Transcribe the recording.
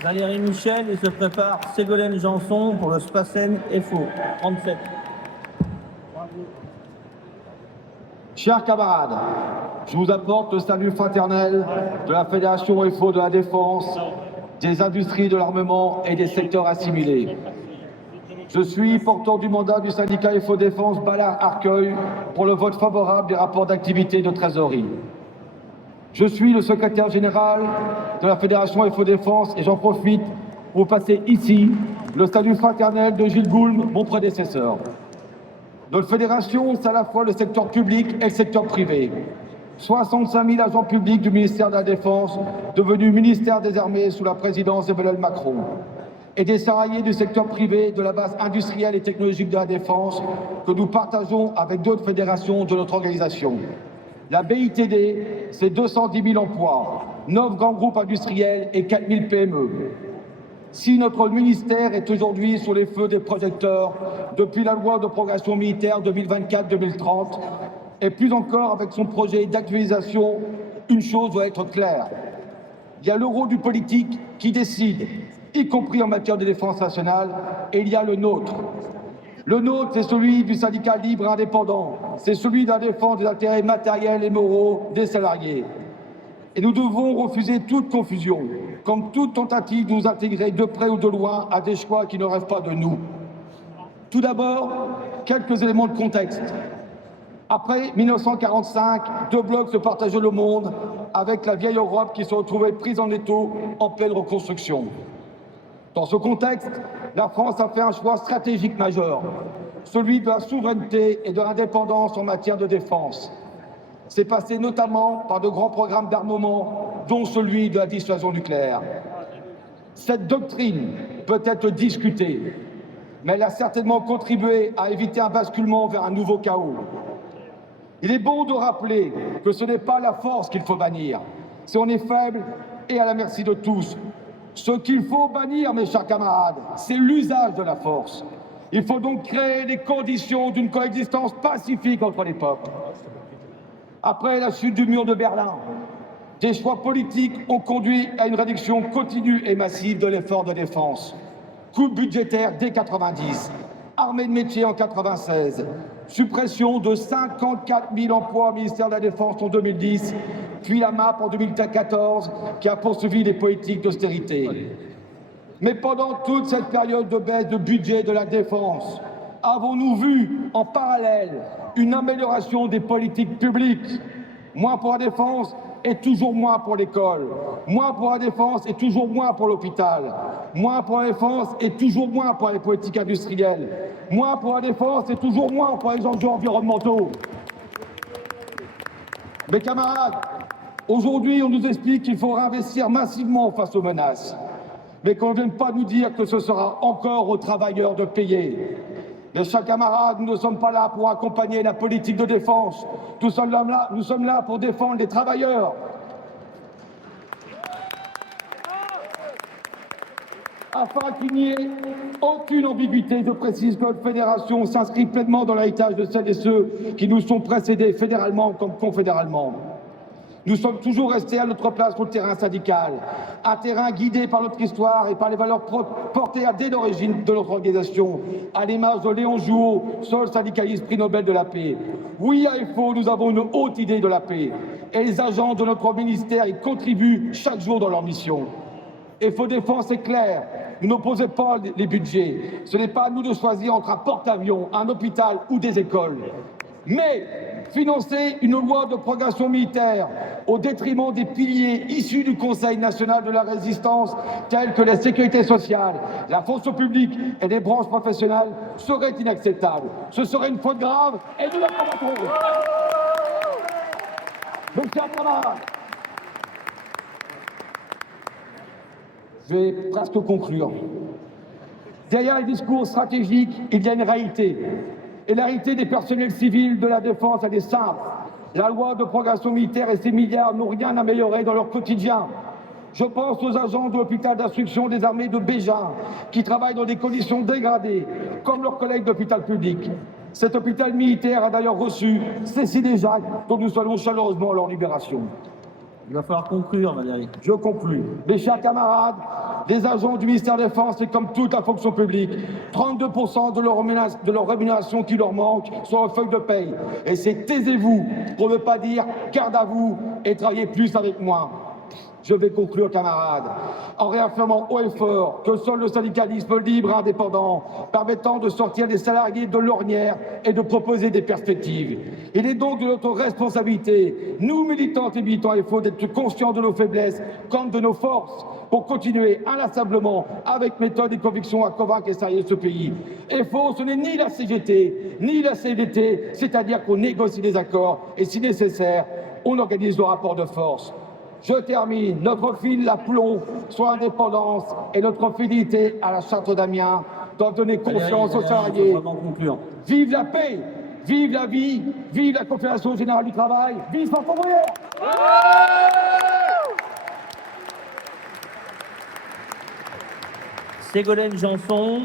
Valérie Michel et se prépare Ségolène Janson pour le Spasen FO 37. Chers camarades, je vous apporte le salut fraternel de la Fédération FO de la Défense, des industries de l'armement et des secteurs assimilés. Je suis porteur du mandat du syndicat FO Défense Ballard-Arcueil pour le vote favorable des rapports d'activité de trésorerie. Je suis le secrétaire général de la Fédération FO Défense et j'en profite pour passer ici le salut fraternel de Gilles Goulm, mon prédécesseur. Notre fédération, c'est à la fois le secteur public et le secteur privé. 65 000 agents publics du ministère de la Défense, devenu ministère des Armées sous la présidence d'Emmanuel Macron, et des salariés du secteur privé de la base industrielle et technologique de la Défense que nous partageons avec d'autres fédérations de notre organisation. La BITD, c'est 210 000 emplois, 9 grands groupes industriels et 4 000 PME. Si notre ministère est aujourd'hui sous les feux des projecteurs depuis la loi de programmation militaire 2024-2030, et plus encore avec son projet d'actualisation, une chose doit être claire. Il y a l'euro du politique qui décide, y compris en matière de défense nationale, et il y a le nôtre. Le nôtre, c'est celui du syndicat libre et indépendant, c'est celui de la défense des intérêts matériels et moraux des salariés. Et nous devons refuser toute confusion, comme toute tentative de nous intégrer de près ou de loin à des choix qui ne rêvent pas de nous. Tout d'abord, quelques éléments de contexte. Après 1945, deux blocs se partageaient le monde, avec la vieille Europe qui se retrouvait prise en étau en pleine reconstruction. Dans ce contexte, la France a fait un choix stratégique majeur, celui de la souveraineté et de l'indépendance en matière de défense. C'est passé notamment par de grands programmes d'armement, dont celui de la dissuasion nucléaire. Cette doctrine peut être discutée, mais elle a certainement contribué à éviter un basculement vers un nouveau chaos. Il est bon de rappeler que ce n'est pas la force qu'il faut bannir, c'est on est faible et à la merci de tous. Ce qu'il faut bannir, mes chers camarades, c'est l'usage de la force. Il faut donc créer les conditions d'une coexistence pacifique entre les peuples. Après la chute du mur de Berlin, des choix politiques ont conduit à une réduction continue et massive de l'effort de défense. Coupe budgétaire dès 90, armée de métier en 96, suppression de 54 000 emplois au ministère de la Défense en 2010, puis la MAP en 2014 qui a poursuivi les politiques d'austérité. Mais pendant toute cette période de baisse de budget de la défense, avons-nous vu en parallèle une amélioration des politiques publiques? Moins pour la défense et toujours moins pour l'école. Moins pour la défense et toujours moins pour l'hôpital. Moins pour la défense et toujours moins pour les politiques industrielles. Moins pour la défense et toujours moins pour les enjeux environnementaux. Mes camarades, aujourd'hui, on nous explique qu'il faut réinvestir massivement face aux menaces. Mais qu'on ne vienne pas nous dire que ce sera encore aux travailleurs de payer. Mes chers camarades, nous ne sommes pas là pour accompagner la politique de défense. Nous sommes là pour défendre les travailleurs. Afin qu'il n'y ait aucune ambiguïté, je précise que notre fédération s'inscrit pleinement dans l'héritage de celles et ceux qui nous sont précédés fédéralement comme confédéralement. Nous sommes toujours restés à notre place sur le terrain syndical, un terrain guidé par notre histoire et par les valeurs portées dès l'origine de notre organisation, à l'image de Léon Jouot, seul syndicaliste prix Nobel de la paix. Oui, à FO, nous avons une haute idée de la paix, et les agents de notre ministère y contribuent chaque jour dans leur mission. FO Défense est clair, nous n'opposons pas les budgets. Ce n'est pas à nous de choisir entre un porte-avions, un hôpital ou des écoles. Mais financer une loi de programmation militaire au détriment des piliers issus du Conseil national de la résistance, tels que la sécurité sociale, la fonction publique et les branches professionnelles, serait inacceptable. Ce serait une faute grave et nous la combattrons. Mes chers camarades, je vais presque conclure. Derrière les discours stratégiques, il y a une réalité. Et la réalité des personnels civils de la défense, elle est simple. La loi de programmation militaire et ses milliards n'ont rien amélioré dans leur quotidien. Je pense aux agents de l'hôpital d'instruction des armées de Bégin, qui travaillent dans des conditions dégradées, comme leurs collègues d'hôpital public. Cet hôpital militaire a d'ailleurs reçu Cécile et Jacques, dont nous saluons chaleureusement leur libération. Il va falloir conclure, Valérie. Je conclus. Mes chers camarades, les agents du ministère de la Défense, c'est comme toute la fonction publique. 32% de leur rémunération qui leur manque sur leur feuille de paye. Et c'est taisez-vous, pour ne pas dire garde à vous et travaillez plus avec moi. Je vais conclure, camarades, en réaffirmant haut et fort que seul le syndicalisme libre et indépendant permettant de sortir les salariés de l'ornière et de proposer des perspectives. Il est donc de notre responsabilité, nous militantes et militants FO, d'être conscients de nos faiblesses comme de nos forces pour continuer inlassablement, avec méthode et conviction, à convaincre et salariés de ce pays. FO, ce n'est ni la CGT, ni la CVT, c'est-à-dire qu'on négocie des accords et, si nécessaire, on organise le rapport de force. Je termine. Notre fil à plomb sur l'indépendance et notre fidélité à la charte d'Amiens doivent donner confiance aux salariés. Vive la paix, vive la vie, vive la Confédération Générale du Travail, vive Fort-Fort-Boyard. Ségolène Janson.